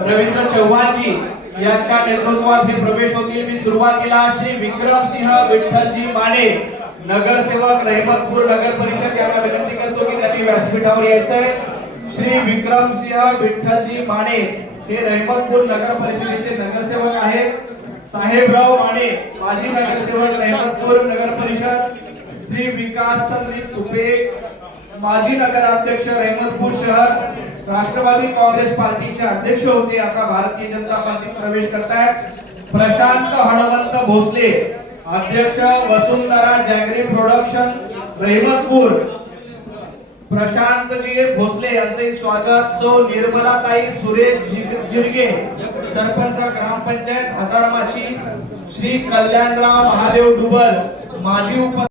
रवींद्र चव्हाणजी यांच्या नेतृत्वात हे प्रवेश होतील. मी सुरुवातीला श्री विक्रमसिंह विठ्ठलजी माने नगरसेवक रहमतपूर नगर परिषद यांना विनंती करतो की त्यांनी व्यासपीठावर यायचंय. श्री विक्रमसिंह विठ्ठलजी माने हे रहमतपूर नगर परिषदेचे नगरसेवक आहेत. साहेबराव माने माजी नगरसेवक रहमतपूर नगर परिषद श्री विकास संदीप तुपे माजी नगराध्यक्ष रहमतपूर शहर राष्ट्रवादी काँग्रेस पार्टीचे अध्यक्ष होते. आता भारतीय जनता पार्टीत प्रवेश करतायत. प्रशांत हनुमंत भोसले अध्यक्ष वसुंधरा जॅगरी प्रोडक्शन रहमतपूर. प्रशांतजी भोसले यांचे स्वागत. सो निर्मलाताई सुरेश जिरगे सरपंच ग्रामपंचायत हजारमाची श्री कल्याणराव महादेव डुबल माजी उप